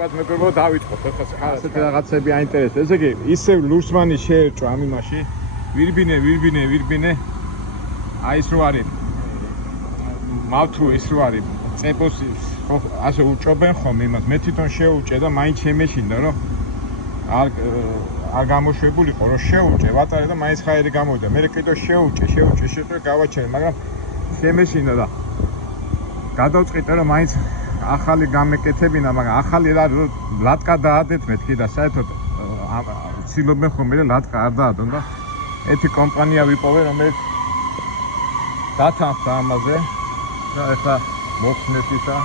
ალბათ მეგობრებო დავიწყოთ ეხლა ასეთი რაღაცები აინტერესებს. ესე იგი, ისევ ლურსმანი შეერჭვა ამ იმაში. ვირბინე. აი ეს რო არის. მავთუ ის რო არის. წეპოს ასე უჭობენ ხოლმე იმას. მე თვითონ შეუჭე და მაინც შემეშინდა რომ არ გამოშვებულიყო რომ შეუჭე ვატარე და მაინც ხაერი გამოვიდა. მე კიდევ შეუჭე გავაჩერე, მაგრამ შემეშინდა და გადავწყვიტე რომ მაინც ახალი გამეკეთებინა, მაგრამ ახალი ლატკა დაადეთ მეთქი და საერთოდ ცდილობენ ხოლმე და ლატკა არ დაადონ და ერთი კომპანია ვიპოვე, რომელიც დათანხმდა ამაზე და ეხლა მოხსნეს ისა.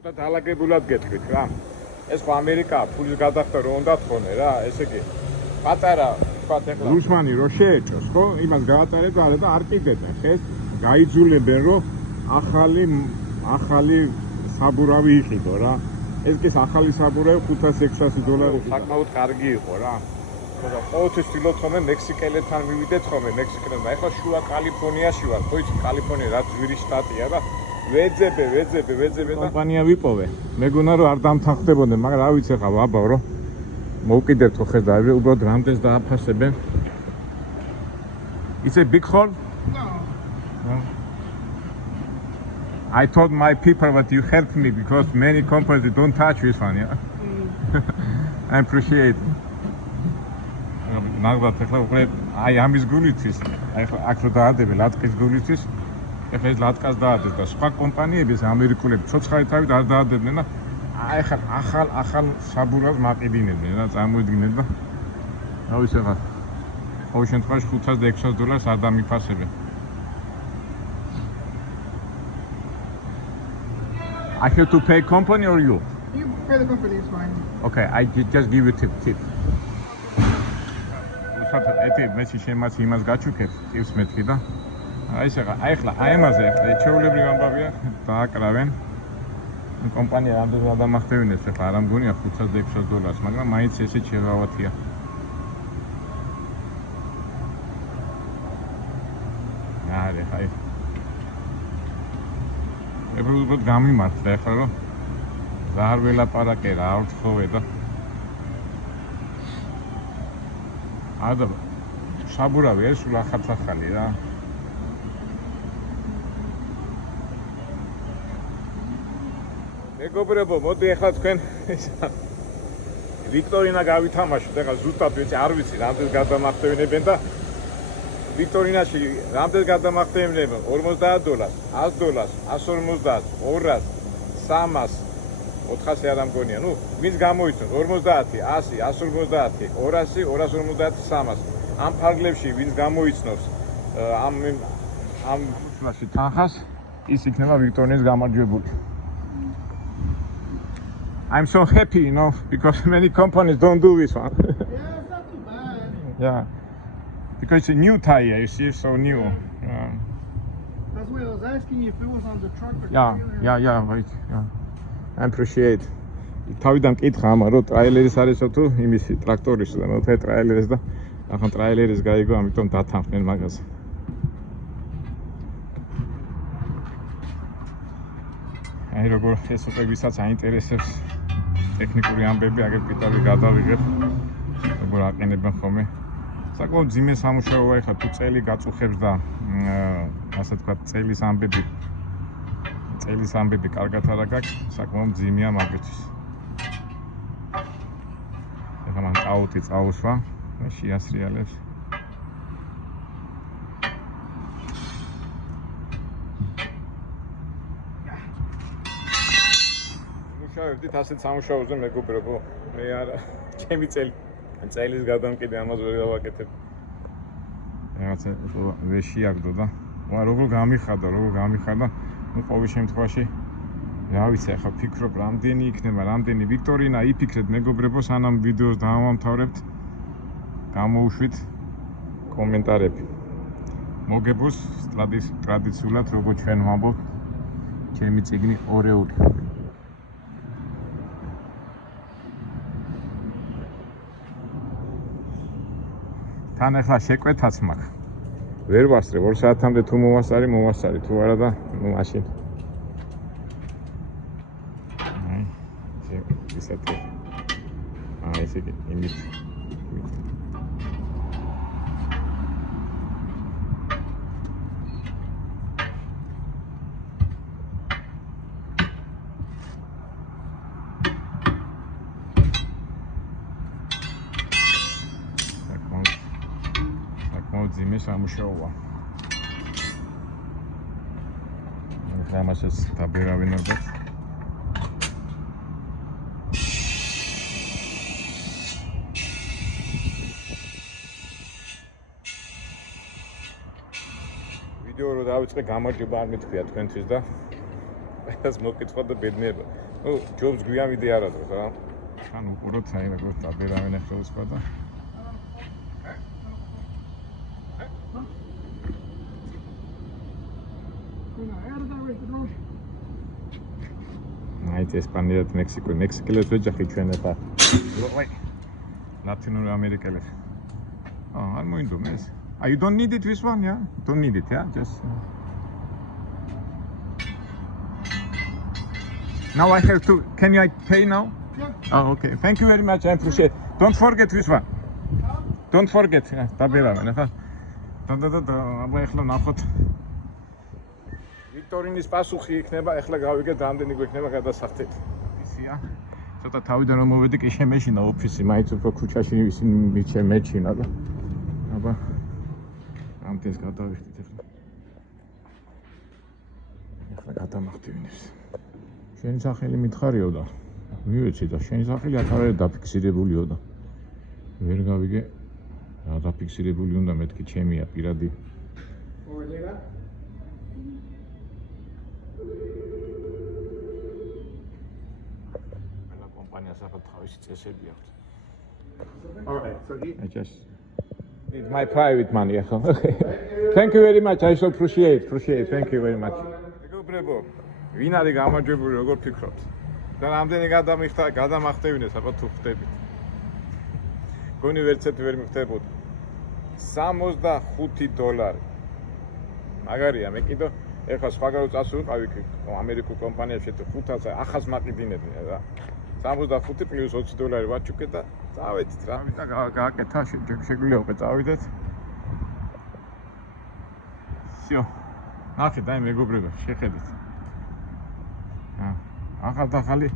ცოტა დაალაგებულად გეტყვით რა. ეს ხო ამერიკაა, ფულის გადახდა რომ უნდა თქონე რა, ესე იგი პატარა ვთქვათ ეხლა ლურსმანი რო შეეჭოს, ხო? იმას გაატარებ და არ კიდედნენ ხეს, გაიძულებენ რომ ახალი საბურავი იყიდო რა. ეს კი ახალი საბურავი $500-600 საკმაოდ კარგი იყო რა. ხოდა ყოველთვის ვთილობთ ხოლმე მექსიკელებთან მივიდეთ ხოლმე მექსიკელებთან. ეხლა შუა კალიფორნიაში ვარ, ხო იცი კალიფორნია რა ძვირი შტატია და ვეძებე და კომპანია ვიპოვე. მეგონა რომ არ დამთანხმდებოდნენ, მაგრამ რა ვიცი ხა ვაბავ რომ მოვკიდებთ ხო ხეს და უბრალოდ რამდენს დააფასებენ. It's a big hole? No. I told my people that you helped me because many companies don't touch this one, yeah. I appreciate it. ნაგვართ ახლა უკვე აი ამის გულისთვის, აი ახლა აქ რო დაადები ლატკის გულისთვის. ეხლა ეს ლატკას დაადეს და სხვა კომპანიები ეს ამერიკულები ცოცხალი თავით არ დაადებდნენ და აი ახლა ახალ საბურავს მაყიდინებდნენ რა წარმოიდგინეთ და რა ვიცი ახლა ყოველ შემთხვევაში $500-600 არ დამიფასებენ. I have to pay company or you? You pay the company, it's fine. Okay, I just give you tip. ეთი მეცი შემაც იმას გაჩუქებ, ტიპს მეთქი და აი ახლა აი ამაზე ახლა ჩვეულებრივ ამბავია დააკრავენ. კომპანია რამდენად დამახტევინებს ახლა არ ამგონია $500-600, მაგრამ მაინც ესე შევავათია. აი უბრალოდ გამიმართლა ახლა რომ რა არ ველაპარაკე რა არ ვთხოვე და ადა საბურავი ეს სულ ახალი რა. მეგობრებო, მოდი ახლა თქვენ ვიქტორინა გავითამაშოთ. ახლა ზუსტად არ ვიცი რამდენს გადამახტევინებენ და ვიქტორინაში რამდენს გადამახტევინებენ $50, $100, $150, $200, $300, $400 არ ამგონია. ნუ ვინც გამოიცნობს 50, 100, 150, 200, 250, 300. ამ ფარგლებში ვინც გამოიცნობს ამ ფულში თანხას, ის იქნება ვიქტორინის გამარჯვებული. I'm so happy, you know, because many companies don't do this one. Yeah, it's not too bad. Yeah, because it's a new tire, you see, so new. That's why I was asking you if it was on the truck or Yeah, right. Yeah. I appreciate. თავიდან მკითხა ამა რომ ტრაილერის არისო თუ იმისი ტრაქტორის და მე ტრაილერის და ახლა ტრაილერის გაიგო, ამიტომ დათანხმდნენ მაგაზე. აი როგორ ეს უკვე ვისაც აინტერესებს ტექნიკური ამბები, აგერ პიტარი გადავიღებ, როგორ აყენებენ ხოლმე. საკმაოდ ძიმე სამუშაოა ეხლა თუ წელი გაწუხებს და ასე თქვა წელის ამბები კარგად არ აქვს, საკმაოდ ძიმეა მაგისთვის. ეხლა მან წაუთი წაუსვა და შეასრიალებს. მუშაობდით ასეთ სამუშაოზე მეგობრებო, მე არა ჩემი წელის გადამკიდე ამას ვერ დავაკეთებ. რაღაცა ვეში აგდო და როგორ გამიხარდა, ნუ ყოველ შემთხვევაში რა ვიცი, ახლა ფიქრობ რამდენი იქნება, რამდენი ვიქტორინა იფიქრეთ მეგობრებო, სანამ ვიდეოს დავამთავრებთ, გამოუშვით კომენტარები. მოგებოს ტრადიციულად როგორც ჩვენ ვამბობთ, ჩემი წიგნი ორეული. თან ახლა შეკვეთაც მაქვს. ვერ ვასწრე 2 საათამდე თუ მოვასწარი თუ არა და მაშინ. ისეთი. ესე იგი იმით. ძიმე სამუშაოა. ამასაც დაბერავენ ალბათ. ვიდეო რო დავიწყე გამარჯობა არ მithქვია თქვენთვის და ეს მოკითხვა და ბედნიერება. ნუ ჯობს გვიამიდე არა დროს რა. ან უყუროთ აი როგორ დაბერავენ ახლა სხვა და Night Espania, Mexico, let's watch a train at Latin America. Oh, I'm going to miss. You don't need it this one, yeah? Don't need it, yeah? Just now I have to. Can I pay now? Yeah. Oh, okay. Thank you very much. I appreciate it. Don't forget this one. Don't forget. ვიქტორინის პასუხი იქნება, ახლა გავიგეთ რამდენი გვექნება გადასახდით. ოფისია. ცოტა თავიდან რომ მოვედი კი შემეშინა ოფისი, მაინც უფრო ქუჩაში ისინი შემეჩინა და აბა ამდეს გადავიხდით ახლა. ახლა გადამახტივინებს. შენი სახელი მითხარიო და მივეცი და შენი სახელი აქ არის დაფიქსირებულიო და ვერ გავიგე რა დაფიქსირებული უნდა მეთქი ჩემია პირადი. ოელერა Alright, so I just need my private money. Okay. Thank you very much. I so appreciate. Thank you very much. მეგობრებო, ვინ არის გამარჯვებული, როგორ ფიქრობთ? და რამდენი გადამახტევინეს, აბა თუ ხდებით. გონი ვერცეთ ვერ მიხდებოდი. $65. მაგარია, მე კიდო ეხლა სხვაგარო წასულიყავი ამერიკულ კომპანიაში 500 ახას მაყიდინებდნენ რა. $65 plus $20 ვაჩუკე და წავედით რა. და გააკეთა შეგვიძლია უკვე წავიდეთ. всё. ნახეთ აი მეგობრებო, შეხედეთ. ახალ-ახალი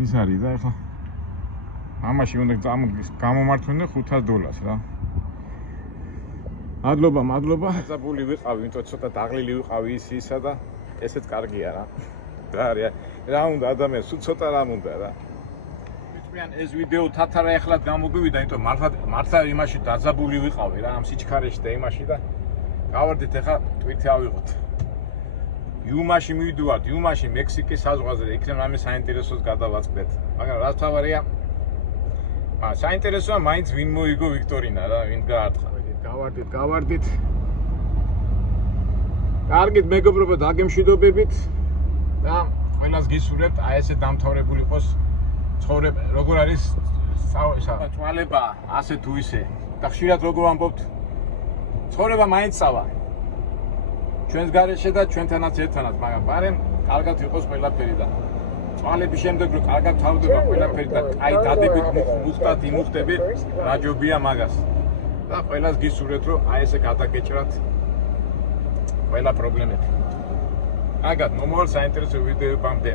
ის არის და ეხლა ამაში უნდა გამომართვენ $500 რა. მადლობა. ზაბული ვიყავი, იმიტომ ცოტა დაღლილი ვიყავი ისა და ესეც კარგია რა. რა უნდა ადამიანს თუ ცოტა რამ უნდა რა. ვიტყვიან ეს ვიდეო თათარა ეხლა გამოგვივიდა, იმიტომ მართლა იმაში დაძაბული ვიყავი რა, ამ სიჩქარეში და იმაში და გავარდით ეხლა ტვირთი ავიღოთ. იუმაში მივიდივართ, იუმაში მექსიკის საზღვარზე, იქნებ რამე საინტერესოს გადავაწყდეთ. მაგრამ რა თავარია? საინტერესოა მაინც ვინ მოიგო ვიქტორინა რა, ვინ გაარტყა. გავარდით. კარგით მეგობრებო, დაგემშვიდობებით. და ყველას გისურვებთ აი ესე დამთავრებული იყოს ცხოვრება, როგორ არის წვალება, ასე თუ ისე. და ხშირად როგორ ვამბობთ, ცხოვრება მაინც წავა. ჩვენს გარეშე და ჩვენთანაც ერთანაც, მაგრამ პარემ კარგად იყოს ყველაფერი და წვალების შემდეგ რო კარგად თავდება ყველაფერი და აი დადებით მუხტად იმუხტები, რაჯობია მაგას. და ყველას გისურვებთ, რომ აი ესე გადაგეჭრათ ყველა პრობლემები. Agad, no more საინტერესო ვიდეოებამდე.